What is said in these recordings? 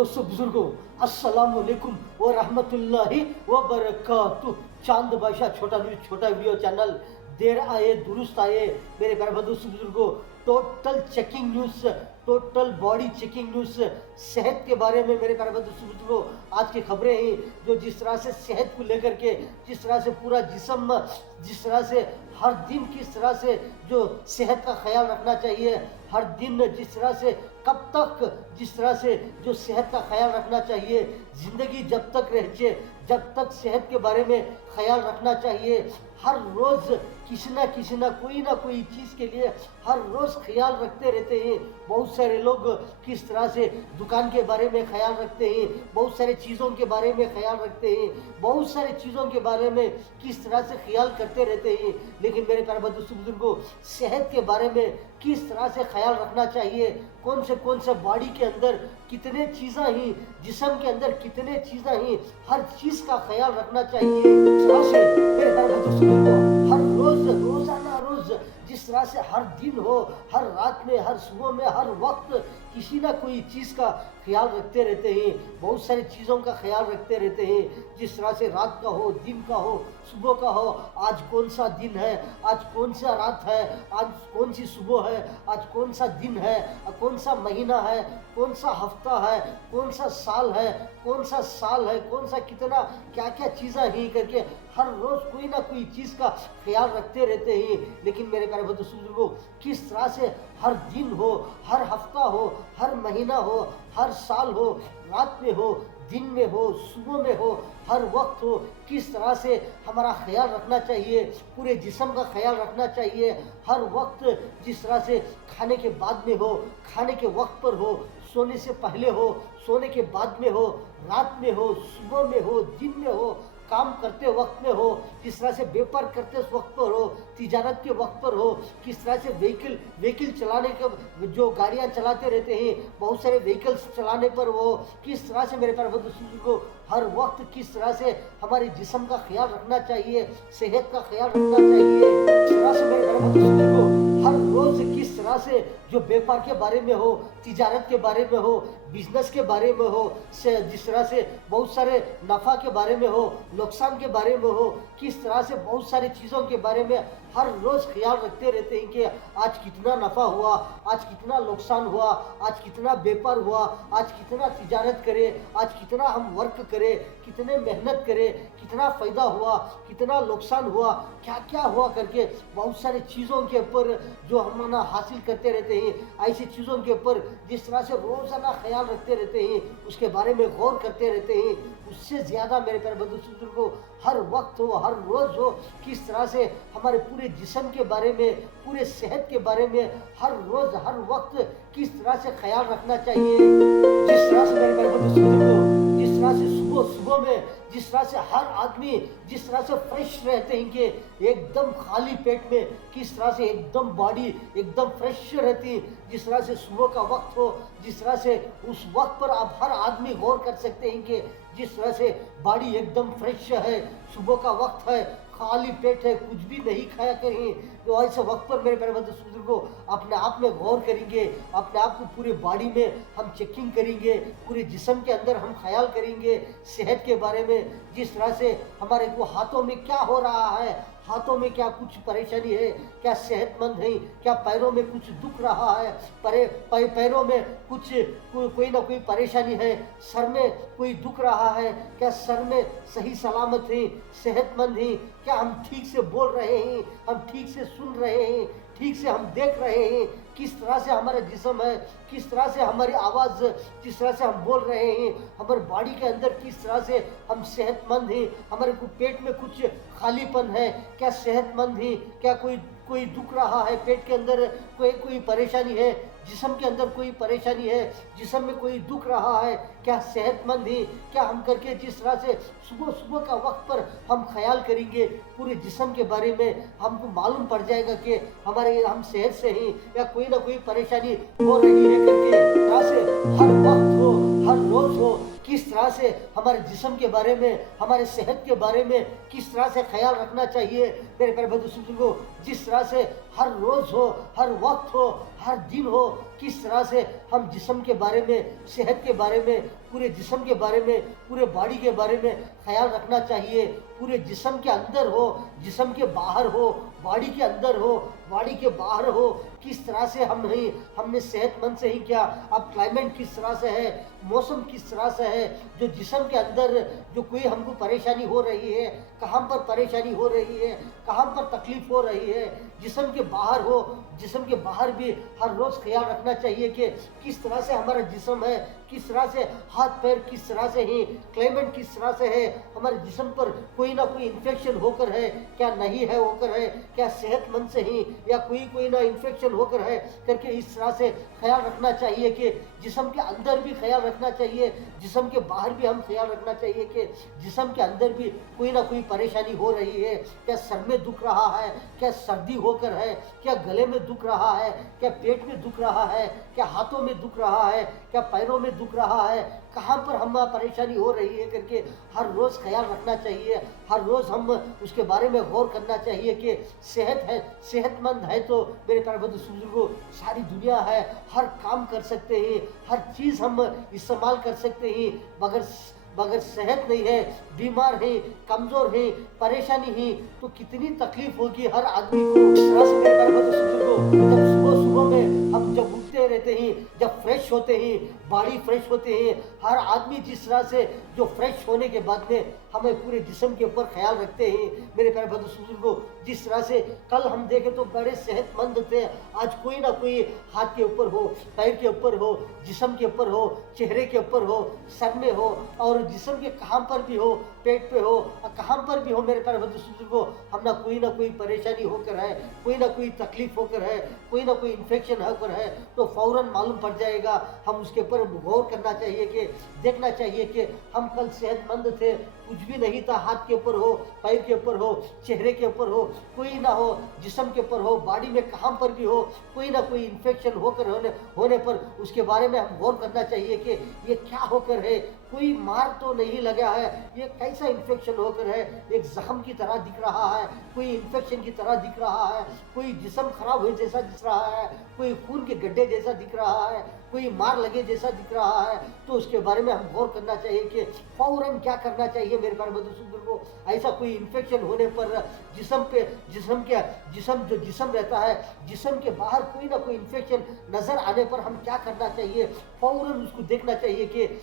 दोस्तों बुजुर्गों, अस्सलाम वालेकुम व रहमतुल्लाहि व बरकातुहू। चांद बादशाह छोटा न्यूज छोटा वीडियो चैनल, देर आए दुरुस्त आए मेरे प्यारे दोस्तों बुजुर्गों। Total checking news, total body checking news, सेहत के बारे में मेरे प्यारे दोस्तों बुजुर्गों। आज की खबरें हैं जो जिस तरह से सेहत को लेकर के, जिस तरह से पूरा जिस्म, जिस तरह से हर दिन किस तरह से जो सेहत का ख्याल रखना चाहिए, हर दिन जिस तरह से कब तक जिस तरह से जो सेहत का ख्याल रखना चाहिए, ज़िंदगी जब तक रहे जब तक सेहत के बारे में ख्याल रखना चाहिए। हर रोज़ किसी ना कोई चीज़ के लिए हर रोज़ ख्याल रखते रहते हैं। बहुत सारे लोग किस तरह से दुकान के बारे में ख्याल रखते हैं, बहुत सारे चीज़ों के बारे में ख्याल रखते हैं, बहुत सारे चीज़ों के बारे में किस तरह से ख्याल करते रहते हैं। लेकिन मेरे प्यारे दोस्तों बुजुर्गों, सेहत के बारे में किस तरह से ख्याल रखना चाहिए, कौन से बॉडी के अंदर कितने चीज़ें हैं, जिस्म के अंदर कितने चीज़ें हैं, हर चीज़ का ख्याल रखना चाहिए। इस तरह से मेरे प्यारे दोस्तों बुजुर्गों, हर रोज़ाना जिस तरह से हर दिन हो, हर रात में, हर सुबह में, हर वक्त किसी ना कोई चीज़ का ख्याल रखते रहते हैं, बहुत सारी चीज़ों का ख्याल रखते रहते हैं। जिस तरह से रात का हो, दिन का हो, सुबह का हो, आज कौन सा दिन है, आज कौन सा रात है, आज कौन सी सुबह है, आज कौन सा दिन है, कौन सा महीना है, कौन सा हफ्ता है, कौन सा साल है, कौन सा कितना क्या क्या चीज़ें हैं करके हर रोज़ कोई ना कोई चीज़ का ख्याल रखते रहते हैं। लेकिन मेरे प्यारे दोस्तों बुजुर्गों, किस तरह से हर दिन हो, हर हफ्ता हो, हर महीना हो, हर साल हो, रात में हो, दिन में हो, सुबह में हो, हर वक्त हो, किस तरह से हमारा ख्याल रखना चाहिए, पूरे जिस्म का ख्याल रखना चाहिए। हर वक्त जिस तरह से खाने के बाद में हो, खाने के वक्त पर हो, सोने से पहले हो, सोने के बाद में हो, रात में हो, सुबह में हो, दिन में हो, काम करते वक्त में हो, जिस तरह से व्यापार करते वक्त पर हो, तिजारत के वक्त पर हो, किस तरह से व्हीकल चलाने के जो गाड़ियां चलाते रहते हैं, बहुत सारे व्हीकल्स चलाने पर वो किस तरह से मेरे प्यारे दोस्तों को हर वक्त किस तरह से हमारे जिस्म का ख्याल रखना चाहिए, सेहत का ख्याल रखना चाहिए। इस तरह से मेरे प्यारे दोस्तों को हर रोज किस तरह से जो व्यापार के बारे में हो, तिजारत के बारे में हो, बिजनेस के बारे में हो, जिस तरह से बहुत सारे नफ़ा के बारे में हो, नुकसान के बारे में हो, किस तरह से बहुत सारी चीज़ों के बारे में हर रोज़ ख्याल रखते रहते हैं कि आज कितना नफ़ा हुआ, आज कितना नुकसान हुआ, आज कितना व्यापार हुआ, आज कितना तिजारत करें, आज कितना हम वर्क करें, कितने मेहनत करें, कितना फ़ायदा हुआ, कितना नुकसान हुआ, क्या क्या हुआ करके बहुत सारी चीज़ों के ऊपर जो हम हासिल करते रहते हैं। ऐसी चीज़ों के ऊपर जिस तरह से रोज़ाना ख्याल रखते रहते हैं, उसके बारे में गौर करते रहते हैं। उससे ज़्यादा मेरे प्यारे दोस्तों को हर वक्त हो, हर रोज़ हो, किस तरह से हमारे पूरे जिस्म के बारे में, पूरे सेहत के बारे में हर रोज़ हर वक्त किस तरह से ख्याल रखना चाहिए। जिस तरह से मेरे प्यारे दोस्तों को जिस तरह से सुबह में जिस तरह से हर आदमी जिस तरह से फ्रेश रहते हैं कि एकदम खाली पेट में किस तरह से एकदम बॉडी एकदम फ्रेश रहती है। जिस तरह से सुबह का वक्त हो, जिस तरह से उस वक्त पर आप हर आदमी गौर कर सकते हैं कि जिस तरह से बॉडी एकदम फ्रेश है, सुबह का वक्त है, खाली पेट है, कुछ भी नहीं खाया करें, तो ऐसे वक्त पर मेरे प्यारे दोस्तों को अपने आप में गौर करेंगे, अपने आप को पूरे बॉडी में हम चेकिंग करेंगे, पूरे जिस्म के अंदर हम ख्याल करेंगे सेहत के बारे में। जिस तरह से हमारे को हाथों में क्या हो रहा है, हाथों में क्या कुछ परेशानी है, क्या सेहतमंद है, क्या पैरों में कुछ दुख रहा है, पैरों में कुछ कोई ना कोई परेशानी है, सर में कोई दुख रहा है, क्या सर में सही सलामत है, सेहतमंद है, क्या हम ठीक से बोल रहे हैं, हम ठीक से सुन रहे हैं, ठीक से हम देख रहे हैं, किस तरह से हमारा जिस्म है, किस तरह से हमारी आवाज़, जिस तरह से हम बोल रहे हैं, हमारे बॉडी के अंदर किस तरह से हम सेहतमंद हैं, हमारे को पेट में कुछ खालीपन है, क्या सेहतमंद है, क्या कोई दुख रहा है, पेट के अंदर कोई परेशानी है, जिस्म के अंदर कोई परेशानी है, जिस्म में कोई दुख रहा है, क्या सेहतमंद है, क्या हम करके जिस तरह से सुबह का वक्त पर हम ख्याल करेंगे पूरे जिस्म के बारे में, हमको मालूम पड़ जाएगा कि हम सेहत से हैं या कोई ना कोई परेशानी हो रही है करके। तरह से हर वक्त हो, हर रोज़ हो, किस तरह से हमारे जिस्म के बारे में, हमारे सेहत के बारे में किस तरह से ख्याल रखना चाहिए मेरे प्यारे बुजुर्गों। जिस तरह से हर रोज़ हो, हर वक्त हो, हर दिन हो, किस तरह से हम जिस्म के बारे में, सेहत के बारे में, पूरे जिस्म के बारे में, पूरे बॉडी के बारे में ख्याल रखना चाहिए। पूरे जिस्म के अंदर हो, जिस्म के बाहर हो, बॉडी के अंदर हो, बॉडी के बाहर हो, किस तरह से हमने सेहतमंद से ही क्या, अब क्लाइमेट किस तरह से है, मौसम किस तरह से है, जो जिस्म के अंदर जो कोई हमको परेशानी हो रही है, कहाँ पर परेशानी हो रही है, कहाँ पर तकलीफ हो रही है, जिस्म के बाहर हो, जिस्म के बाहर भी हर रोज़ ख्याल रखना चाहिए कि किस तरह से हमारा जिस्म है, किस तरह से हाथ पैर किस तरह से हैं, क्लाइमेट किस तरह से है, हमारे जिस्म पर कोई ना कोई इन्फेक्शन होकर है क्या नहीं है, होकर है क्या, सेहतमंद से ही या कोई ना इन्फेक्शन होकर है करके इस तरह से ख्याल रखना चाहिए कि जिस्म के अंदर भी ख्याल रखना चाहिए, जिस्म के बाहर भी हम ख्याल रखना चाहिए कि जिस्म के अंदर भी कोई ना कोई परेशानी हो रही है, क्या सर में दुख रहा है, क्या सर्दी होकर है, क्या गले में दुख रहा है, क्या पेट में दुख रहा है, क्या हाथों में दुख रहा है, क्या पैरों में दुख रहा है, कहाँ पर हम परेशानी हो रही है करके हर रोज़ ख्याल रखना चाहिए। हर रोज़ हम उसके बारे में गौर करना चाहिए कि सेहत है, सेहतमंद है तो मेरे प्यारे बुजुर्गों सारी दुनिया है, हर काम कर सकते हैं, हर चीज़ हम इस्तेमाल कर सकते हैं, मगर सेहत नहीं है, बीमार है, कमज़ोर है, परेशानी है तो कितनी तकलीफ होगी हर आदमी को। इस तरह से मेरे प्यारे बुजुर्गों जब सुबह सुबह में हम जब उठते रहते हैं, जब फ्रेश होते हैं, बॉडी फ्रेश होते हैं, हर आदमी जिस तरह से जो फ्रेश होने के बाद में हमें पूरे जिस्म के ऊपर ख्याल रखते हैं मेरे प्यारे बुजुर्गों। जिस तरह से कल हम देखें तो बड़े सेहतमंद थे, आज कोई ना कोई हाथ के ऊपर हो, पैर के ऊपर हो, जिस्म के ऊपर हो, चेहरे के ऊपर हो, सर में हो और जिस्म के कहाँ पर भी हो, पेट पे हो, कहाँ पर भी हो मेरे प्यारे बुजुर्गों, हम ना कोई परेशानी होकर है, कोई ना कोई तकलीफ होकर है, कोई ना कोई इन्फेक्शन होकर है तो फौरन मालूम पड़ जाएगा। हम उसके ऊपर गौर करना चाहिए कि देखना चाहिए कि हम कल सेहतमंद थे, कुछ भी नहीं था, हाथ के ऊपर हो, पैर के ऊपर हो, चेहरे के ऊपर हो, कोई ना हो, जिस्म के ऊपर हो, बॉडी में कहाँ पर भी हो, कोई ना कोई इन्फेक्शन होकर होने पर उसके बारे में हम गौर करना चाहिए कि ये क्या होकर है, कोई मार तो नहीं लगा है, ये कैसा इन्फेक्शन होकर है, एक जख्म की तरह दिख रहा है, कोई इन्फेक्शन की तरह दिख रहा है, कोई जिस्म खराब हुए जैसा दिख रहा है, कोई खून के गड्ढे जैसा दिख रहा है, कोई मार लगे जैसा दिख रहा है तो उसके बारे में हम गौर करना चाहिए कि फौरन क्या करना चाहिए मेरे प्यारे बुजुर्गों को। ऐसा कोई इन्फेक्शन होने पर जिस्म रहता है, जिस्म के बाहर कोई ना कोई इन्फेक्शन नजर आने पर हम क्या करना चाहिए, फौरन उसको देखना चाहिए कि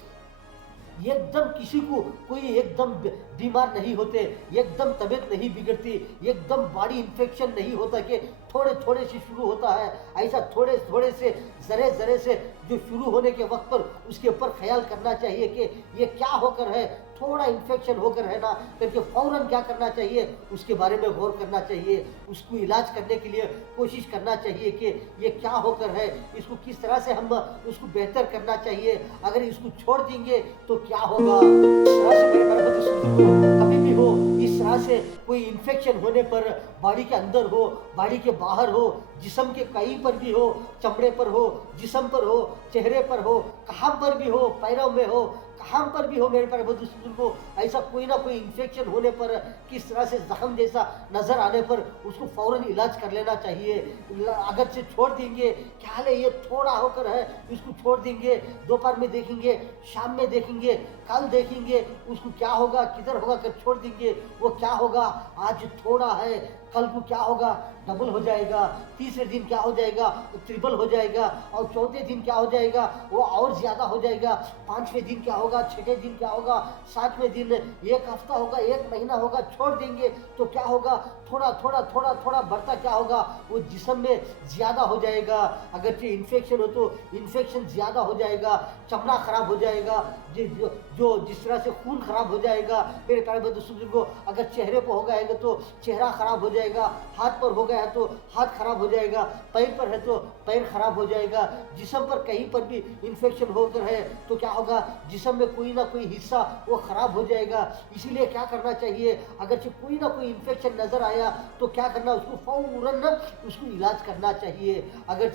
एकदम किसी को कोई एकदम बीमार नहीं होते, एकदम तबीयत नहीं बिगड़ती, एकदम बॉडी इन्फेक्शन नहीं होता कि थोड़े थोड़े से शुरू होता है, ऐसा थोड़े थोड़े से जरे से जो शुरू होने के वक्त पर उसके ऊपर ख्याल करना चाहिए कि ये क्या होकर है, थोड़ा इन्फेक्शन होकर है ना करके फौरन क्या करना चाहिए उसके बारे में गौर करना चाहिए, उसको इलाज करने के लिए कोशिश करना चाहिए कि ये क्या होकर है, इसको किस तरह से हम उसको बेहतर करना चाहिए। अगर इसको छोड़ देंगे तो क्या होगा। इस तरह से मेरे प्यारे बुजुर्गों कभी भी हो, इस तरह से कोई इन्फेक्शन होने पर बॉडी के अंदर हो, बॉडी के बाहर हो, जिस्म के कहीं पर भी हो, चमड़े पर हो, जिस्म पर हो, चेहरे पर हो, कहाँ पर भी हो, पैरों में हो, कहाँ पर भी हो मेरे प्यारे बुजुर्गों, ऐसा कोई ना कोई इन्फेक्शन होने पर किस तरह से जख्म जैसा नजर आने पर उसको फौरन इलाज कर लेना चाहिए। अगर से छोड़ देंगे क्या है ये थोड़ा होकर है, इसको छोड़ देंगे, दोपहर में देखेंगे, शाम में देखेंगे, कल देखेंगे उसको क्या होगा, किधर होगा, कर छोड़ देंगे वो क्या होगा, आज थोड़ा है कल को क्या होगा, डबल हो जाएगा, तीसरे दिन क्या हो जाएगा, ट्रिपल हो जाएगा, और चौथे दिन क्या हो जाएगा वो और ज़्यादा हो जाएगा, पाँचवें दिन क्या होगा, छठे दिन क्या होगा, सातवें दिन, एक हफ्ता होगा, एक महीना होगा, छोड़ देंगे तो क्या होगा, थोड़ा थोड़ा बढ़ता क्या होगा, वो जिस्म में ज़्यादा हो जाएगा। अगर जो इन्फेक्शन हो तो इन्फेक्शन ज़्यादा हो जाएगा, चमड़ा खराब हो जाएगा, जो जिस तरह से खून खराब हो जाएगा मेरे प्यारे बुजुर्गों, अगर चेहरे पर हो गया है तो चेहरा खराब हो जाएगा, हाथ पर हो गया है तो हाथ खराब हो जाएगा, पैर पर है तो पैर खराब हो जाएगा, जिस्म पर कहीं पर भी इन्फेक्शन होकर है तो क्या होगा, जिस्म में कोई ना कोई हिस्सा वो खराब हो जाएगा। इसीलिए क्या करना चाहिए, अगर कोई ना कोई इन्फेक्शन नजर आया तो क्या करना, उसको फौरन उसको इलाज करना चाहिए। अगर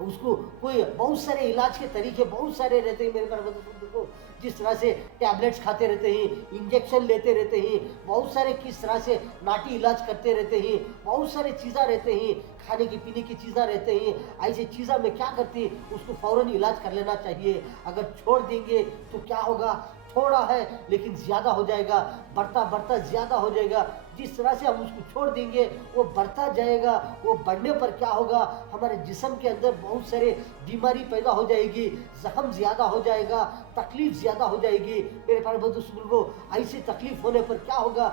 उसको कोई बहुत सारे इलाज के तरीके बहुत सारे रहते हैं मेरे प्यारे बंधु को, जिस तरह से टैबलेट्स खाते रहते हैं, इंजेक्शन लेते रहते हैं, बहुत सारे किस तरह से नाटी इलाज करते रहते हैं, बहुत सारे चीज़ा रहते हैं, खाने की पीने की चीज़ा रहते हैं। ऐसी चीज़ा में क्या करती है, उसको फौरन इलाज कर लेना चाहिए। अगर छोड़ देंगे तो क्या होगा, थोड़ा है लेकिन ज़्यादा हो जाएगा, बढ़ता बढ़ता ज़्यादा हो जाएगा। जिस तरह से हम उसको छोड़ देंगे वो बढ़ता जाएगा, वो बढ़ने पर क्या होगा, हमारे जिस्म के अंदर बहुत सारे बीमारी पैदा हो जाएगी, जख्म ज़्यादा हो जाएगा, तकलीफ ज़्यादा हो जाएगी। मेरे प्यारे बंधु बुजुर्गों, ऐसी तकलीफ होने पर क्या होगा,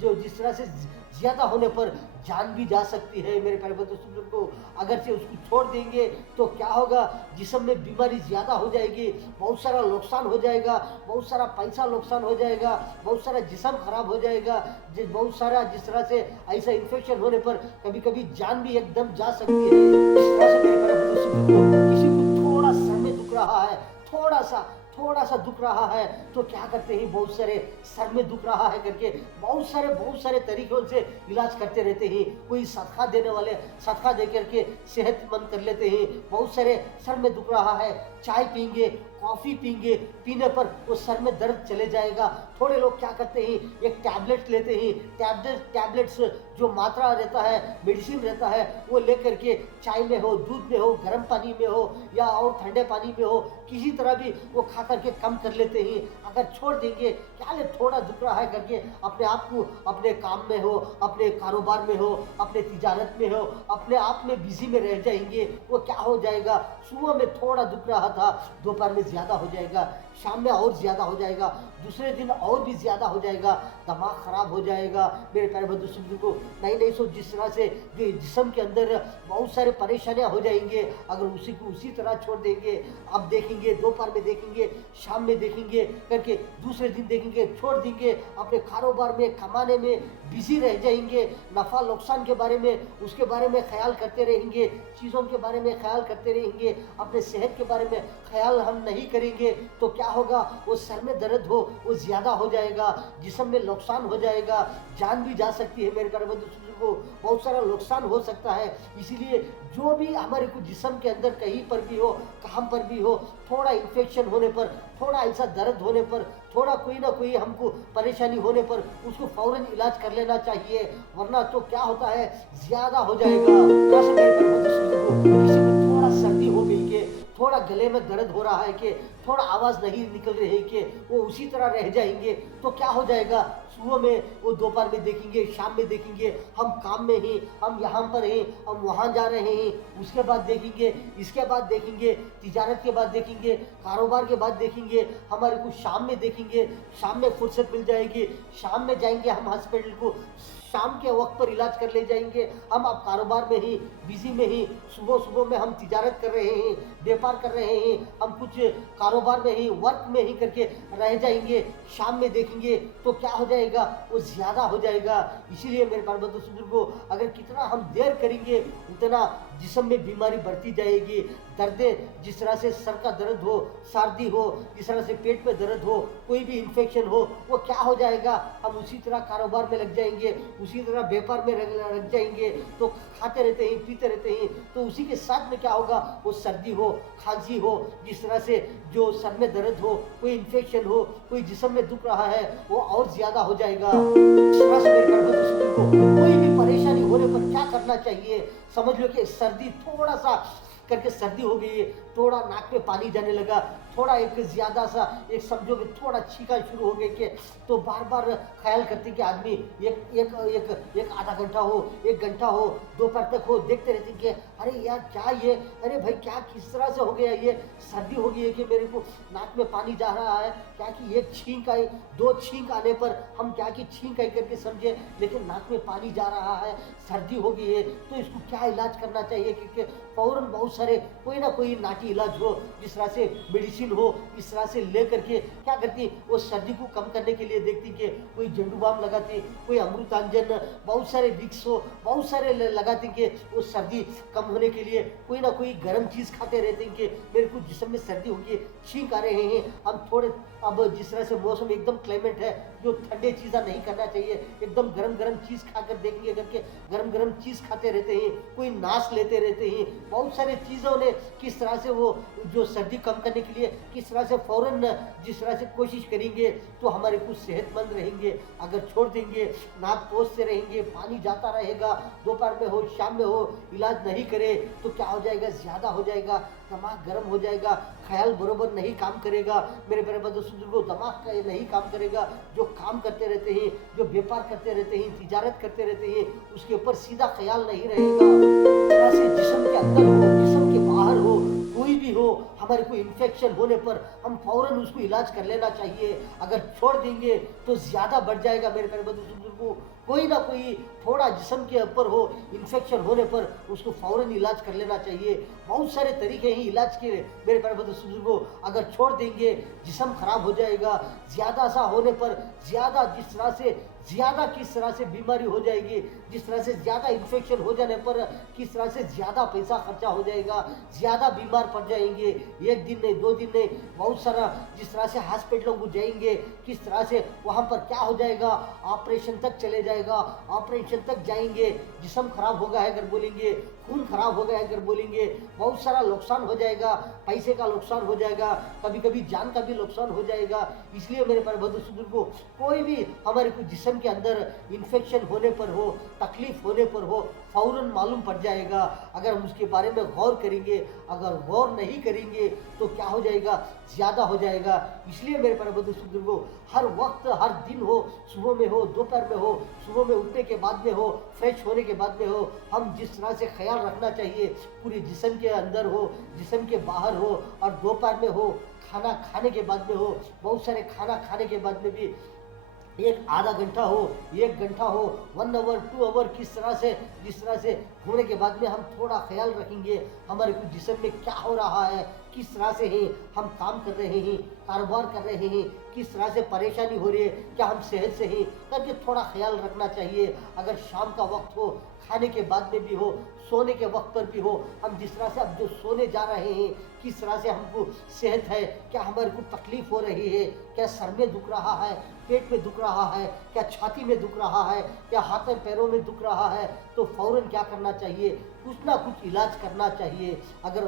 जो जिस तरह से ज़्यादा होने पर जान भी जा सकती है। मेरे प्यारे बंधु बुजुर्गों, अगर से उसको छोड़ देंगे तो क्या होगा, जिस्म में बीमारी ज़्यादा हो जाएगी, बहुत सारा नुकसान हो जाएगा, बहुत सारा पैसा नुकसान हो जाएगा, बहुत सारा जिस्म खराब हो जाएगा, बहुत सारा जिस तरह से ऐसा इन्फेक्शन होने पर कभी कभी जान भी एकदम जा सकती है। इस तरह से मेरे प्यारे बंधु बुजुर्गों, किसी को थोड़ा सर में दुख रहा है, थोड़ा सा दुख रहा है, तो क्या करते हैं, बहुत सारे सर में दुख रहा है करके बहुत सारे तरीकों से इलाज करते रहते हैं। कोई सदका देने वाले सदका दे करके सेहतमंद कर लेते हैं। बहुत सारे सर में दुख रहा है, चाय पीएंगे, कॉफ़ी पीएंगे, पीने पर वो सर में दर्द चले जाएगा। थोड़े लोग क्या करते हैं, एक टैबलेट लेते हैं, टैबलेट्स जो मात्रा रहता है, मेडिसिन रहता है, वो लेकर के चाय में हो, दूध में हो, गर्म पानी में हो या और ठंडे पानी में हो, किसी तरह भी वो खा करके कम कर लेते हैं। अगर छोड़ देंगे, क्या ले थोड़ा दुख रहा है करके अपने आप को अपने काम में हो, अपने कारोबार में हो, अपने तिजारत में हो, अपने आप में बिजी में रह जाएंगे। वो क्या हो जाएगा, सुबह में थोड़ा दुख रहा था, दोपहर में ज़्यादा हो जाएगा, शाम में और ज़्यादा हो जाएगा, दूसरे दिन और भी ज़्यादा हो जाएगा, दिमाग ख़राब हो जाएगा। मेरे प्यारे बंधु को नहीं सो जिस तरह से जो जिस्म के अंदर बहुत सारे परेशानियां हो जाएंगे, अगर उसी को उसी तरह छोड़ देंगे, अब देखेंगे, दोपहर में देखेंगे, शाम में देखेंगे करके दूसरे दिन देखेंगे, छोड़ देंगे, अपने कारोबार में कमाने में बिजी रह जाएंगे, नफ़ा नुकसान के बारे में उसके बारे में ख्याल करते रहेंगे, चीज़ों के बारे में ख्याल करते रहेंगे, अपने सेहत के बारे में ख्याल हम नहीं करेंगे, तो क्या होगा, वो सर में दर्द हो वो ज़्यादा हो जाएगा, जिस्म में नुकसान हो जाएगा, जान भी जा सकती है। मेरे प्यारे बंधु को बहुत सारा नुकसान हो सकता है। इसीलिए जो भी हमारे को जिस्म के अंदर कहीं पर भी हो, कहाँ पर भी हो, थोड़ा इन्फेक्शन होने पर, थोड़ा ऐसा दर्द होने पर, थोड़ा कोई ना कोई हमको परेशानी होने पर उसको फौरन इलाज कर लेना चाहिए, वरना तो क्या होता है, ज़्यादा हो जाएगा। जैसे मेरे प्यारे बंधु किसी को थोड़ा सर्दी हो गई के, थोड़ा गले में दर्द हो रहा है कि थोड़ा आवाज़ नहीं निकल रही है कि वो उसी तरह रह जाएंगे, तो क्या हो जाएगा, सुबह में वो दोपहर में देखेंगे, शाम में देखेंगे, हम काम में हैं, हम यहाँ पर हैं, हम वहाँ जा रहे हैं, उसके बाद देखेंगे, इसके बाद देखेंगे, तिजारत के बाद देखेंगे, कारोबार के बाद देखेंगे, हमारे को शाम में देखेंगे, शाम में फुर्सत मिल जाएगी, शाम में जाएंगे हम हॉस्पिटल को, शाम के वक्त पर इलाज कर ले जाएंगे। हम अब कारोबार में ही बिजी में ही, सुबह में हम तिजारत कर रहे हैं, व्यापार कर रहे हैं, हम कुछ कारोबार में ही, वर्क में ही करके रह जाएंगे, शाम में देखेंगे तो क्या हो जाएगा, वो ज़्यादा हो जाएगा। इसीलिए मेरे प्यारे बंधु को अगर कितना हम देर करेंगे उतना जिस्म में बीमारी बढ़ती जाएगी। दर्दें, जिस तरह से सर का दर्द हो, सर्दी हो, जिस तरह से पेट में दर्द हो, कोई भी इन्फेक्शन हो, वो क्या हो जाएगा, हम उसी तरह कारोबार में लग जाएंगे, उसी तरह व्यापार में लग जाएंगे, तो खाते रहते हैं, पीते रहते हैं, तो उसी के साथ में क्या होगा, वो सर्दी हो, खांसी हो, जिस तरह से जो सर में दर्द हो, कोई इन्फेक्शन हो, कोई जिस्म में दुख रहा है, वो और ज़्यादा हो जाएगा। इस तरह से मेरे प्यारे बंधु को कोई भी परेशानी होने पर क्या करना चाहिए, समझ लो कि सर्दी थोड़ा सा करके सर्दी हो गई है, थोड़ा नाक में पानी जाने लगा, थोड़ा एक ज़्यादा सा एक समझो कि थोड़ा छींका शुरू हो गई कि, तो बार बार ख्याल करते कि आदमी एक आधा घंटा हो, 1 घंटा हो, दोपहर तक हो, देखते रहते कि अरे यार क्या ये, अरे भाई क्या किस तरह से हो गया, ये सर्दी हो गई है कि मेरे को नाक में पानी जा रहा है, क्या कि एक छींक आई, 2 छींक आने पर हम क्या कि छींक आई करके समझे, लेकिन नाक में पानी जा रहा है, सर्दी हो गई है, तो इसको क्या इलाज करना चाहिए, क्योंकि फ़ौरन बहुत सारे कोई ना कोई नाटी इलाज हो, जिस तरह से मेडिसिन हो, इस तरह से ले करके क्या करती, वो सर्दी को कम करने के लिए देखती कि कोई झंडू बाम लगाती, कोई अमृतांजन, बहुत सारे विक्स हो, बहुत सारे लगाती कि वो सर्दी कम होने के लिए, कोई ना कोई गर्म चीज़ खाते रहते हैं कि मेरे को जिस्म में सर्दी होगी, छींक आ रहे हैं, हम थोड़े, अब जिस तरह से मौसम एकदम क्लाइमेट है, जो ठंडे चीज़ा नहीं करना चाहिए, एकदम गरम गरम चीज़ खाकर देखेंगे करके गरम गरम चीज़ खाते रहते हैं, कोई नाश लेते रहते हैं, बहुत सारी चीज़ों ने किस तरह से वो जो सर्दी कम करने के लिए किस तरह से फ़ौरन जिस तरह से कोशिश करेंगे तो हमारे कुछ सेहतमंद रहेंगे। अगर छोड़ देंगे, नाक पोंछते रहेंगे, पानी जाता रहेगा, दोपहर में हो शाम में हो, इलाज नहीं करे तो क्या हो जाएगा, ज़्यादा हो जाएगा, दिमाग गर्म हो जाएगा, ख्याल बरोबर नहीं काम करेगा। मेरे प्यारे बुजुर्गों, दिमाग का ये नहीं काम करेगा। जो काम करते रहते हैं, जो व्यापार करते रहते हैं, तिजारत करते रहते हैं, उसके ऊपर सीधा ख्याल नहीं रहेगा। तरह से जिस्म के अंदर हो, जिस्म के बाहर हो, कोई भी हो, हमारे कोई इन्फेक्शन होने पर हम फौरन उसको इलाज कर लेना चाहिए। अगर छोड़ देंगे तो ज़्यादा बढ़ जाएगा। मेरे प्यारे बुजुर्गों, कोई ना कोई थोड़ा जिस्म के ऊपर हो, इन्फेक्शन होने पर उसको फौरन इलाज कर लेना चाहिए। बहुत सारे तरीके हैं इलाज के मेरे प्यारे बुजुर्गों। अगर छोड़ देंगे जिस्म खराब हो जाएगा। ज़्यादा सा होने पर ज़्यादा जिस तरह से ज़्यादा किस तरह से बीमारी हो जाएगी, जिस तरह से ज़्यादा इन्फेक्शन हो जाने पर किस तरह से ज़्यादा पैसा खर्चा हो जाएगा, ज़्यादा बीमार पड़ जाएंगे। एक दिन नहीं, 2 दिन नहीं, बहुत सारा जिस तरह से हॉस्पिटलों को जाएंगे, किस तरह से वहाँ पर क्या हो जाएगा, ऑपरेशन तक चले जाएगा, ऑपरेशन तक जाएंगे। जिस्म खराब हो गया है अगर बोलेंगे, खून खराब हो गया है अगर बोलेंगे, बहुत सारा नुकसान हो जाएगा, पैसे का नुकसान हो जाएगा, कभी कभी जान का भी नुकसान हो जाएगा। इसलिए मेरे प्यारे बुजुर्गों, कोई भी हमारे को जिस्म के अंदर इन्फेक्शन होने पर हो, तकलीफ होने पर हो, फौरन मालूम पड़ जाएगा। अगर हम उसके बारे में गौर करेंगे, अगर गौर नहीं करेंगे तो क्या हो जाएगा, ज़्यादा हो जाएगा। इसलिए मेरे प्यारे बुजुर्गों, हर वक्त हर दिन हो, सुबह में हो, दोपहर में हो, सुबह में उठने के बाद में हो, फ्रेश होने के बाद में हो, हम जिस तरह से ख्याल रखना चाहिए पूरे जिस्म के अंदर हो, जिस्म के बाहर हो, और दोपहर में हो, खाना खाने के बाद में हो, बहुत सारे खाना खाने के बाद में भी एक आधा घंटा हो, 1 घंटा हो, 1 आवर 2 आवर, किस तरह से जिस तरह से होने के बाद में हम थोड़ा ख्याल रखेंगे हमारे कुछ जिस्म में क्या हो रहा है, किस तरह से है, हम काम कर रहे हैं, कारोबार कर रहे हैं, किस तरह से परेशानी हो रही है, क्या हम सेहत से हैं, करके थोड़ा ख्याल रखना चाहिए। अगर शाम का वक्त हो, खाने के बाद में भी हो, सोने के वक्त पर भी हो, हम जिस तरह से अब जो सोने जा रहे हैं, किस तरह से हमको सेहत है, क्या हमारे को तकलीफ हो रही है, क्या सर में दुख रहा है, पेट में दुख रहा है, क्या छाती में दुख रहा है, क्या हाथों पैरों में दुख रहा है, तो फौरन क्या करना चाहिए, कुछ ना कुछ इलाज करना चाहिए। अगर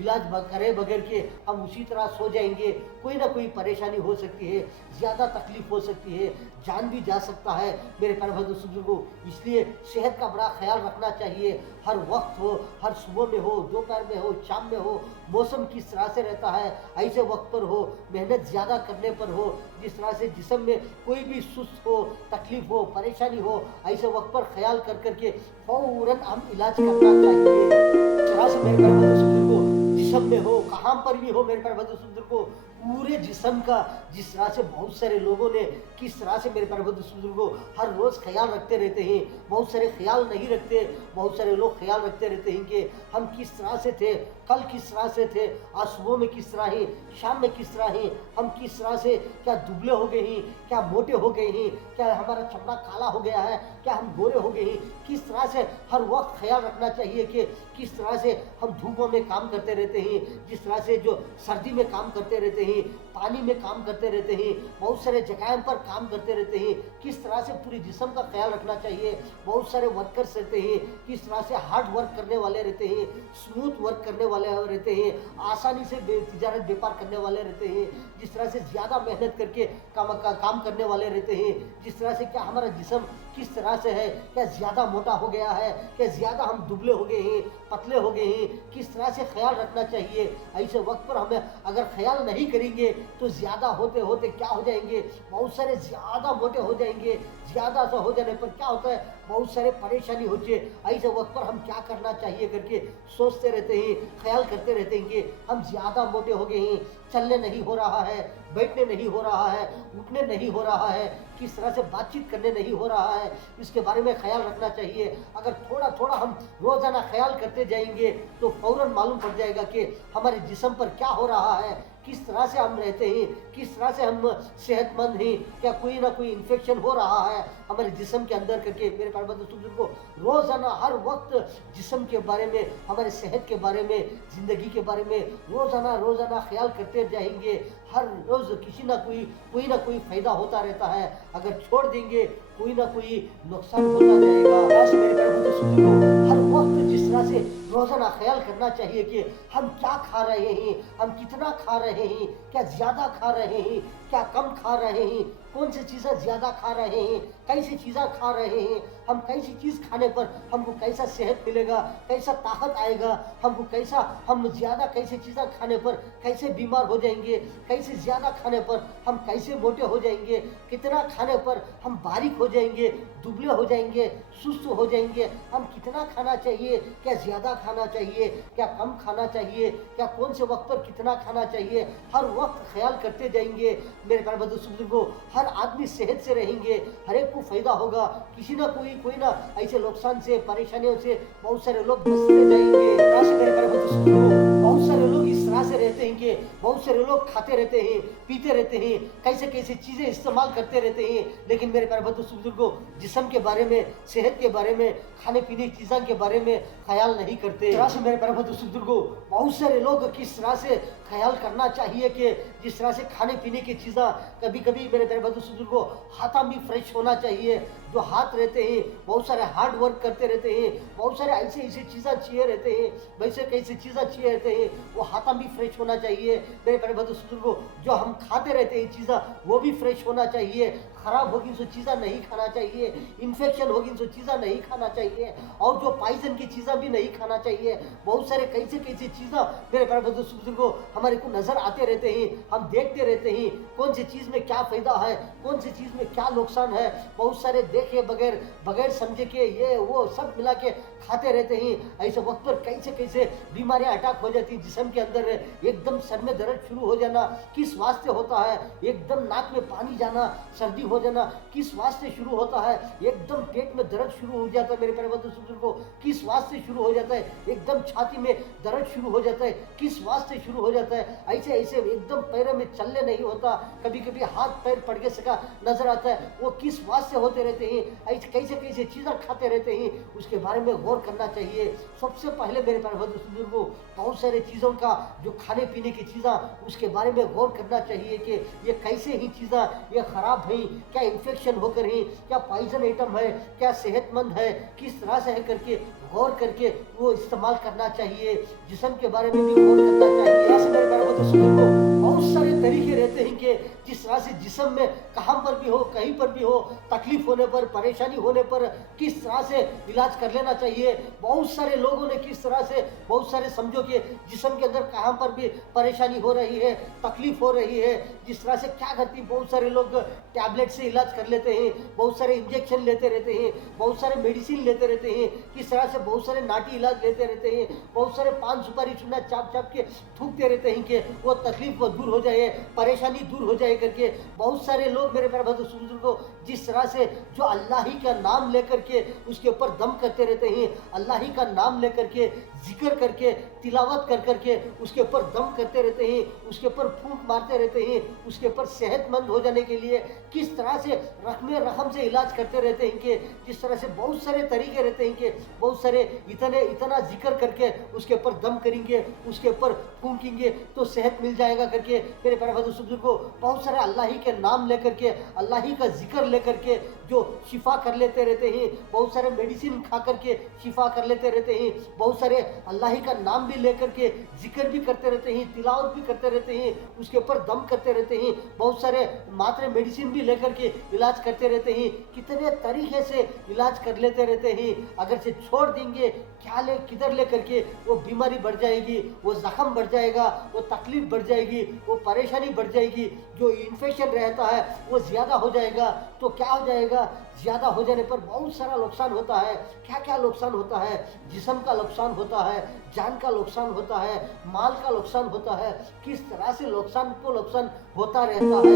इलाज करे बगैर के हम उसी तरह सो जाएंगे, कोई ना कोई परेशानी हो सकती है, ज़्यादा तकलीफ हो सकती है, जान भी जा सकता है। मेरे प्यारे बुजुर्गों, इसलिए सेहत का बड़ा ख्याल रखना चाहिए। हर वक्त हो, हर सुबह में हो, दोपहर में हो, शाम में हो, मौसम किस तरह से रहता है, ऐसे वक्त पर हो, मेहनत ज़्यादा करने पर हो, जिस तरह से जिस्म में कोई भी सुस्त हो, तकलीफ हो, परेशानी हो, ऐसे वक्त पर ख्याल कर करके फौरन हम इलाज करना चाहिए। इस तरह से मेरे प्यारे बुजुर्गों, जिस्म में हो, कहाँ पर भी हो, मेरे प्यारे बुजुर्गों, पूरे जिस्म का जिस तरह से बहुत सारे लोगों ने किस तरह से मेरे प्यारे बुजुर्गों हर रोज़ ख्याल रखते रहते हैं, बहुत सारे ख्याल नहीं रखते, बहुत सारे लोग ख्याल रखते रहते हैं कि हम किस तरह से थे, कल किस तरह से थे, आज सुबह में किस तरह हैं, शाम में किस तरह हैं, हम किस तरह से क्या दुबले हो गए हैं, क्या मोटे हो गए हैं, क्या हमारा चमड़ा काला हो गया है, क्या हम गोरे हो गए हैं, किस तरह से हर वक्त ख्याल रखना चाहिए कि किस तरह से हम धूपों में काम करते रहते हैं, जिस तरह से जो सर्दी में काम करते रहते हैं, पानी में काम करते रहते हैं, बहुत सारे जगह पर काम करते रहते हैं, किस तरह से पूरी जिस्म का ख्याल रखना चाहिए। बहुत सारे वर्कर्स रहते हैं, किस तरह से हार्ड वर्क करने वाले रहते हैं, स्मूथ वर्क करने वाले रहते हैं, आसानी से तिजारत व्यापार करने वाले रहते हैं, जिस तरह से ज़्यादा मेहनत करके काम करने वाले रहते हैं, जिस तरह से क्या हमारा जिस्म किस तरह से है, क्या ज़्यादा मोटा हो गया है, क्या ज़्यादा हम दुबले हो गए हैं, पतले हो गए हैं, किस तरह से ख्याल रखना चाहिए। ऐसे वक्त पर हमें अगर ख्याल नहीं करेंगे तो ज़्यादा होते होते क्या हो जाएंगे, बहुत सारे ज़्यादा मोटे हो जाएंगे, ज़्यादा सा हो जाने पर क्या होता है, बहुत सारे परेशानी होती है। ऐसे वक्त पर हम क्या करना चाहिए करके सोचते रहते हैं, ख्याल करते रहते हैं कि हम ज़्यादा मोटे हो गए हैं, चलने नहीं हो रहा है, बैठने नहीं हो रहा है, उठने नहीं हो रहा है, किस तरह से बातचीत करने नहीं हो रहा है, इसके बारे में ख्याल रखना चाहिए। अगर थोड़ा थोड़ा हम रोज़ाना ख्याल करते जाएंगे तो फौरन मालूम पड़ जाएगा कि हमारे जिस्म पर क्या हो रहा है, किस तरह से हम रहते हैं, किस तरह से हम सेहतमंद हैं, क्या कोई ना कोई इन्फेक्शन हो रहा है हमारे जिस्म के अंदर करके। मेरे प्यारे बुजुर्गों को रोज़ाना हर वक्त जिस्म के बारे में, हमारे सेहत के बारे में, ज़िंदगी के बारे में रोज़ाना ख्याल करते जाएंगे। हर रोज़ किसी ना कोई ना कोई फ़ायदा होता रहता है। अगर छोड़ देंगे कोई ना कोई नुकसान होता जाएगा। बस मेरे प्यारे बंधु सुनो, हर वक्त जिस तरह से रोजाना ख्याल करना चाहिए कि हम क्या खा रहे हैं, हम कितना खा रहे हैं, क्या ज्यादा खा रहे हैं, क्या कम खा रहे हैं, कौन सी चीज़ें ज़्यादा खा रहे हैं, कैसी चीज़ें खा रहे हैं, हम कैसी चीज़ खाने पर हमको कैसा सेहत मिलेगा, कैसा ताकत आएगा, हमको कैसा, हम ज़्यादा कैसी चीज़ें खाने पर कैसे बीमार हो जाएंगे, कैसे ज़्यादा खाने पर हम कैसे मोटे हो जाएंगे, कितना खाने पर हम बारीक हो जाएंगे, दुबले हो जाएंगे, सुस्त हो जाएंगे, हम कितना खाना चाहिए, क्या ज़्यादा खाना चाहिए, क्या कम खाना चाहिए, क्या कौन से वक्त पर कितना खाना चाहिए, हर वक्त ख्याल करते जाएंगे। मेरे प्यारे बंधु बुजुर्गों, हर आदमी सेहत से रहेंगे, हर एक को फायदा होगा, किसी ना कोई ना ऐसे नुकसान से, परेशानियों से बहुत सारे लोग बचते जाएंगे। मेरे प्यारे बंधु बुजुर्गों, बहुत सारे लोग इस तरह से रहते हैं कि बहुत सारे लोग खाते रहते हैं, पीते रहते हैं, कैसे कैसे चीजें इस्तेमाल करते रहते हैं, लेकिन मेरे प्यारे बंधु बुजुर्गों, जिस्म के बारे में, सेहत के बारे में, खाने पीने की चीज़ों के बारे में ख्याल नहीं करते। इस तरह से मेरे प्यारे बंधु बुजुर्गों, बहुत सारे लोग किस तरह से ख्याल करना चाहिए कि जिस तरह से खाने पीने की चीज़ें, कभी कभी मेरे प्यारे बंधु बुजुर्गों, हाथ भी फ्रेश होना चाहिए। जो हाथ रहते हैं बहुत सारे हार्ड वर्क करते रहते हैं, बहुत सारे ऐसे ऐसे चीज़ें चाहिए रहते हैं, वैसे कैसे चीज़ें चाहिए रहते हैं, वो हाथ भी फ्रेश होना चाहिए। मेरे प्यारे बंधु बुजुर्गों, जो हम खाते रहते हैं चीज़ें, वो भी फ्रेश होना चाहिए। खराब होगी सो चीज़ें नहीं खाना चाहिए, इन्फेक्शन होगी सो चीज़ें नहीं खाना चाहिए, और जो पॉइजन की चीज़ें भी नहीं खाना चाहिए। बहुत सारे कैसे कैसे चीज़ें मेरे प्यारे बंधु बुजुर्गों हमारे को नज़र आते रहते हैं, हम देखते रहते हैं कौन सी चीज़ में क्या फ़ायदा है, कौन सी चीज़ में क्या नुकसान है। बहुत सारे देखे बगैर बगैर समझे के ये वो सब मिला के खाते रहते हैं। ऐसे वक्त पर कैसे कैसे बीमारियां अटैक हो जाती, जिस्म के अंदर एकदम सर में दर्द शुरू हो जाना किस वास्ते होता है, एकदम नाक में पानी जाना, सर्दी हो जाना किस वास्ते शुरू होता है, एकदम पेट में दर्द शुरू हो जाता है। मेरे प्यारे बंधु बुजुर्गों, किस वास्ते शुरू हो जाता है, एकदम छाती में दर्द शुरू हो जाता है, किस वास्ते शुरू हो जाता है। ऐसे ऐसे एकदम पैरों में चलने नहीं होता, कभी कभी हाथ पैर पड़ के सका नजर आता है, वो किस वास्ते होते रहते हैं। ऐसे कैसे कैसे चीज़ें खाते रहते हैं, उसके बारे में गौर करना चाहिए। सबसे पहले मेरे प्यारे बंधु बुजुर्गों, बहुत सारे चीज़ों का जो खाने पीने की चीज़ें, उसके बारे में गौर करना चाहिए कि ये कैसे ही चीज़ें ये खराब है, क्या इन्फेक्शन होकर है, क्या पॉइजन आइटम है, क्या सेहतमंद है, किस तरह से है करके गौर करके वो इस्तेमाल करना चाहिए। जिस्म के बारे में भी गौर करना चाहिए। ऐसे मेरे प्यारे बंधु बुजुर्गों, बहुत सारे तरीके रहते हैं कि जिस तरह से जिस्म में कहाँ पर भी हो, कहीं पर भी हो, तकलीफ होने पर, परेशानी होने पर किस तरह से इलाज कर लेना चाहिए। बहुत सारे लोगों ने किस तरह से, बहुत सारे समझो कि जिस्म के अंदर कहाँ पर भी परेशानी हो रही है, तकलीफ हो रही है, जिस तरह से क्या करती, बहुत सारे लोग टैबलेट से इलाज कर लेते हैं, बहुत सारे इंजेक्शन लेते रहते हैं, बहुत सारे मेडिसिन लेते रहते हैं, किस तरह से बहुत सारे नाटी इलाज लेते रहते हैं, बहुत सारे पान सुपारी चूना चाप चाप के थूकते रहते हैं कि वो तकलीफ वो दूर हो जाए, परेशानी दूर हो जाए करके। बहुत सारे लोग मेरे प्यारे बंधु बुजुर्गों, जिस तरह से जो अल्लाह ही का नाम लेकर के उसके ऊपर दम करते रहते हैं, अल्लाह ही का नाम लेकर के जिक्र करके तिलावत कर करके उसके ऊपर दम करते रहते हैं, उसके ऊपर फूंक मारते रहते हैं, उसके ऊपर सेहतमंद हो जाने के लिए किस तरह से रहम से इलाज करते रहते हैं कि जिस तरह से बहुत सारे तरीके रहते हैं कि बहुत सारे इतना जिक्र करके उसके ऊपर दम करेंगे, उसके ऊपर फूंकेंगे तो सेहत मिल जाएगा करके। मेरे प्यारे बंधु बुजुर्गों, बहुत सारे अल्लाह ही के नाम लेकर के, अल्लाह ही का जिक्र लेकर के जो शिफा कर लेते रहते हैं, बहुत सारे मेडिसिन खा करके शिफा कर लेते रहते हैं, बहुत सारे अल्लाह ही का नाम भी लेकर के जिक्र भी करते रहते हैं, तिलावत भी करते रहते हैं, उसके ऊपर दम करते रहते हैं, बहुत सारे मात्रा मेडिसिन भी लेकर के इलाज करते रहते हैं। कितने तरीके से इलाज कर लेते रहते हैं। अगर से छोड़ देंगे क्या ले किधर ले करके वो बीमारी बढ़ जाएगी, वो जख्म बढ़ जाएगा, वो तकलीफ बढ़ जाएगी, वो परेशानी बढ़ जाएगी, जो इन्फेक्शन रहता है वो ज़्यादा हो जाएगा। तो क्या हो जाएगा, ज़्यादा हो जाने पर बहुत सारा नुकसान होता है। क्या क्या नुकसान होता है, जिस्म का नुकसान होता है, जान का नुकसान होता है, माल का नुकसान होता है, किस तरह से नुकसान को नुकसान होता रहता है।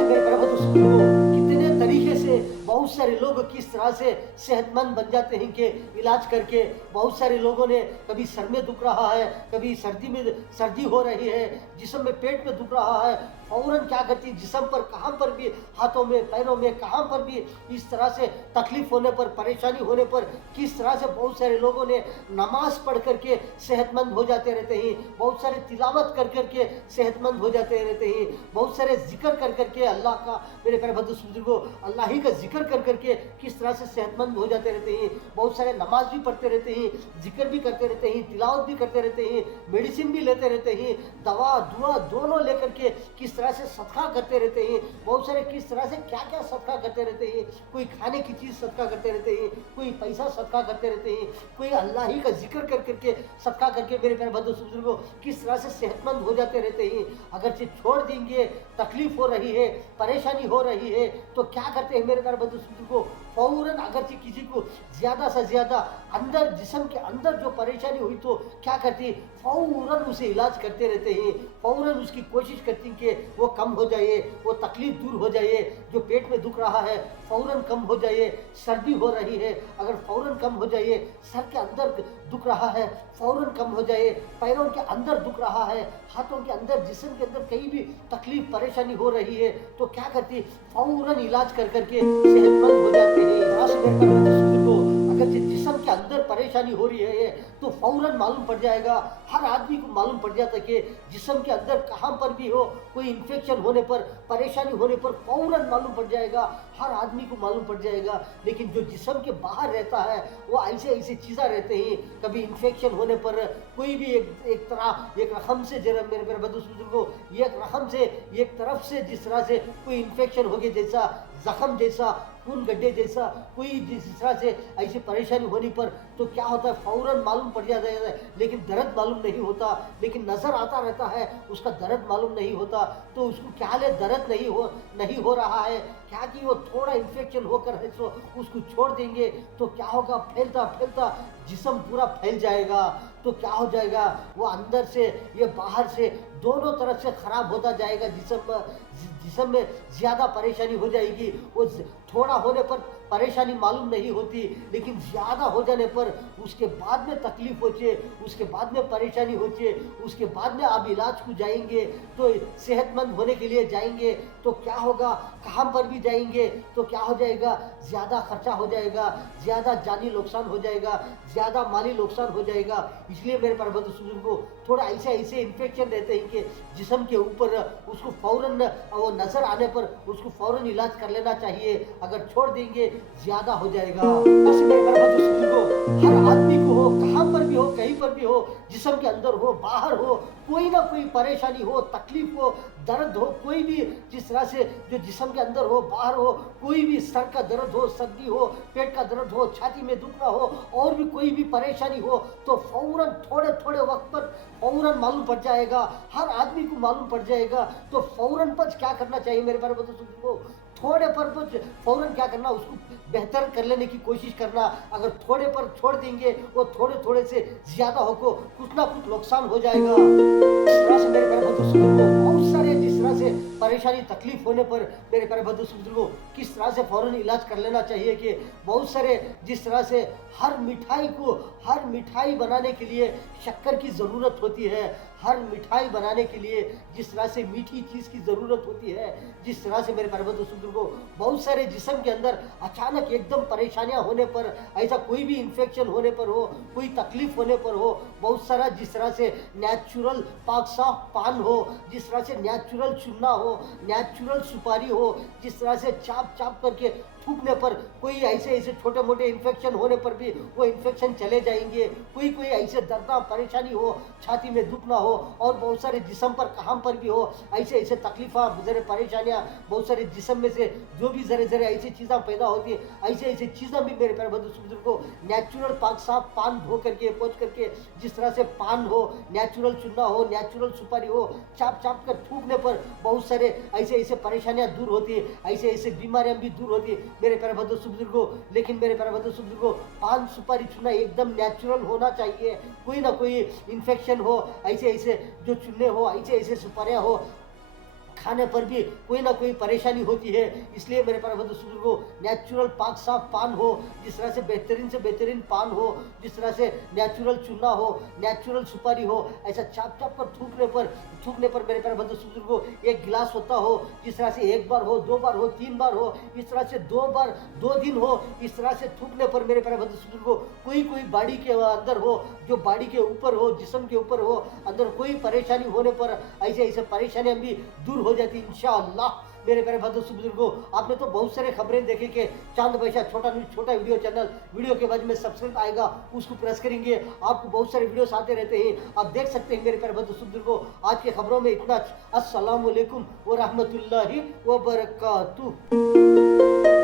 मेरे प्यारे दोस्तों, कितने तरीके से बहुत सारे लोग किस तरह से सेहतमंद बन जाते हैं कि इलाज करके। बहुत सारे लोगों ने कभी सर में दुख रहा है, कभी सर्दी हो रही है, जिस्म में पेट में दुख रहा है, फौरन क्या करती, जिस्म पर कहाँ पर भी, हाथों में पैरों में कहाँ पर भी इस तरह से तकलीफ होने पर, परेशानी होने पर किस तरह से बहुत सारे लोगों ने नमाज पढ़ करके सेहतमंद हो जाते रहते हैं, बहुत सारे तिलावत कर करके सेहतमंद हो जाते रहते हैं, बहुत सारे जिक्र कर करके अल्लाह का, मेरे प्यारे बंधु बुजुर्गों, अल्लाह ही का जिक्र जिक्र कर करके किस तरह से सेहतमंद हो जाते रहते हैं, बहुत सारे नमाज भी पढ़ते रहते हैं, जिक्र भी करते रहते हैं, तिलावत भी करते रहते हैं, मेडिसिन भी लेते रहते हैं, दवा दुआ दोनों लेकर के किस तरह से सदका करते रहते हैं, बहुत सारे किस तरह से क्या क्या सदका करते रहते हैं, कोई खाने की चीज़ सदका करते रहते हैं, कोई पैसा सदका करते रहते हैं, कोई अल्लाह ही का जिक्र कर करके सदका करके मेरे प्यारे बंधु बुजुर्गों किस तरह से सेहतमंद हो जाते रहते हैं। अगर से छोड़ देंगे, तकलीफ हो रही है, परेशानी हो रही है, तो क्या करते हैं मेरे प्यारे बंधु बुजुर्गों, फौरन अगर किसी को ज़्यादा से ज़्यादा अंदर जिस्म के अंदर जो परेशानी हुई तो क्या करती है, फौरन उसे इलाज करते रहते हैं, फौरन उसकी कोशिश करती हैं कि वो कम हो जाए, वो तकलीफ दूर हो जाए, जो पेट में दुख रहा है फौरन कम हो जाए, सर्दी हो रही है अगर फौरन कम हो जाए, सर के अंदर दुख रहा है फौरन कम हो जाए, पैरों के अंदर दुख रहा है, हाथों के अंदर जिस्म के अंदर कहीं भी तकलीफ परेशानी हो रही है तो क्या करती है, फौरन इलाज कर करके सेहतमंद हो जाते हैं। यहाँ से मेरे प्यारे बंधु को अगर जिस्म के अंदर परेशानी हो रही है तो फौरन मालूम पड़ जाएगा, हर आदमी को मालूम पड़ जाता है कि जिस्म के अंदर कहाँ पर भी हो कोई इन्फेक्शन होने पर, परेशानी होने पर फौरन मालूम पड़ जाएगा, हर आदमी को मालूम पड़ जाएगा। लेकिन जो जिस्म के बाहर रहता है वो ऐसे ऐसी चीज़ें रहते हैं, कभी इन्फेक्शन होने पर कोई भी एक तरह एक रकम से जरा मेरे बुजुर्गों एक रकम से एक तरफ से जिस तरह से कोई इन्फेक्शन हो गया, जैसा जख्म जैसा खून गड्ढे जैसा कोई जिस तरह से ऐसी परेशानी होने पर तो क्या होता है, फौरन मालूम पड़ जाता है, लेकिन दर्द मालूम नहीं होता, लेकिन नज़र आता रहता है उसका दर्द मालूम नहीं होता। तो उसको क्या ले दर्द नहीं हो रहा है, क्या कि वो थोड़ा इन्फेक्शन होकर है तो उसको छोड़ देंगे तो क्या होगा, फैलता फैलता जिस्म पूरा फैल जाएगा। तो क्या हो जाएगा, वो अंदर से ये बाहर से दोनों तरफ से खराब होता जाएगा, जिस्म में ज़्यादा परेशानी हो जाएगी। वो थोड़ा होने पर परेशानी मालूम नहीं होती, लेकिन ज़्यादा हो जाने पर उसके बाद में तकलीफ होती है, उसके बाद में परेशानी होती है, उसके बाद में आप इलाज को जाएंगे तो सेहतमंद होने के लिए जाएंगे तो क्या होगा, कहाँ पर भी जाएंगे तो क्या हो जाएगा, ज़्यादा खर्चा हो जाएगा, ज़्यादा जानी नुकसान हो जाएगा, ज़्यादा माली नुकसान हो जाएगा। इसलिए मेरे बंधु बुजुर्गों को थोड़ा ऐसे इन्फेक्शन रहते हैं कि जिस्म के ऊपर उसको फौरन वो नज़र आने पर उसको फौरन इलाज कर लेना चाहिए, अगर छोड़ देंगे ज़्यादा हो जाएगा। बस मेरे बंधु बुजुर्गों हर आदमी को हो, कहाँ पर भी हो, कहीं पर भी हो, जिस्म के अंदर हो बाहर हो, कोई ना कोई परेशानी हो, तकलीफ हो, दर्द हो, कोई भी जिस तरह से जो जिस्म के अंदर हो बाहर हो, कोई भी सर का दर्द हो, सर्दी हो, पेट का दर्द हो, छाती में दुखना हो, और भी कोई भी परेशानी हो तो फौरन थोड़े थोड़े वक्त पर फौरन मालूम पड़ जाएगा, हर आदमी को मालूम पड़ जाएगा। तो फौरन पर क्या करना चाहिए मेरे बारे में तो थोड़े पर फौरन क्या करना, उसको बेहतर कर लेने की कोशिश करना। अगर थोड़े पर छोड़ देंगे वो थोड़े थोड़े से ज़्यादा होको कुछ ना कुछ नुकसान हो जाएगा। इस तरह से मेरे प्यारे बंधु बुजुर्गों बहुत सारे जिस तरह से परेशानी तकलीफ होने पर मेरे प्यारे बंधु बुजुर्गों किस तरह से फौरन इलाज कर लेना चाहिए कि बहुत सारे जिस तरह से हर मिठाई बनाने के लिए शक्कर की ज़रूरत होती है, हर मिठाई बनाने के लिए जिस तरह से मीठी चीज़ की ज़रूरत होती है, जिस तरह से मेरे प्यारे बंधु बुजुर्गों बहुत सारे जिस्म के अंदर अचानक एकदम परेशानियां होने पर, ऐसा कोई भी इन्फेक्शन होने पर हो, कोई तकलीफ होने पर हो, बहुत सारा जिस तरह से नेचुरल पाक साफ पान हो, जिस तरह से नेचुरल चुन्ना हो, नेचुरल सुपारी हो, जिस तरह से चाप चाप करके थूकने पर कोई ऐसे छोटे मोटे इन्फेक्शन होने पर भी वो इन्फेक्शन चले जाएंगे, कोई ऐसे दर्दनाक परेशानी हो, छाती में दुख ना हो, और बहुत सारे जिस्म पर कहाँ पर भी हो ऐसे तकलीफा जरे परेशानियाँ, बहुत सारे जिस्म में से जो भी जरे ऐसी चीज़ें पैदा होती है, ऐसे चीज़ें भी मेरे प्यारे बंधु बुजुर्ग को नेचुरल पाक साफ पान धो करके पोंछ करके जिस तरह से पान हो, नेचुरल चुन्ना हो, नेचुरल सुपारी हो, चाप चाप कर थूकने पर बहुत सारे ऐसे परेशानियाँ दूर होती है, ऐसे बीमारियाँ भी दूर होती है मेरे प्यारे बंधु बुजुर्गों। लेकिन मेरे प्यारे बंधु बुजुर्गों पान सुपारी चुना एकदम नेचुरल होना चाहिए, कोई ना कोई इन्फेक्शन हो, ऐसे जो चुन्ने हो, ऐसे सुपारियाँ हो, खाने पर भी कोई ना कोई परेशानी होती है। इसलिए मेरे प्यारे बंधु बुजुर्गों नेचुरल पाक साफ पान हो, जिस तरह से बेहतरीन पान हो, जिस तरह से नेचुरल चूना हो, नेचुरल सुपारी हो, ऐसा चाप चाप पर थूकने पर मेरे प्यारे बंधु बुजुर्गों एक गिलास होता हो, जिस तरह से एक बार हो, 2 बार हो, 3 बार हो, इस तरह से 2 बार 2 दिन हो, इस तरह से थूकने पर मेरे प्यारे बंधु बुजुर्गों कोई बाड़ी के अंदर हो, जो बाड़ी के ऊपर हो, जिस्म के ऊपर हो, अंदर कोई परेशानी होने पर ऐसे परेशानियां भी दूर हो जाती इंशाअल्लाह। मेरे प्यारे बंधु बुजुर्गो, आपने तो बहुत सारे खबरें देखे कि चांद बादशाह छोटा न्यूज छोटा वीडियो चैनल, वीडियो के बाद में सब्सक्राइब आएगा, उसको प्रेस करेंगे, आपको बहुत सारे वीडियोस आते रहते हैं, आप देख सकते हैं। मेरे प्यारे बंधु बुजुर्गो, आज के खबरों में इतना। अस्सलाम वालेकुम व रहमतुल्लाहि व बरकातुहू।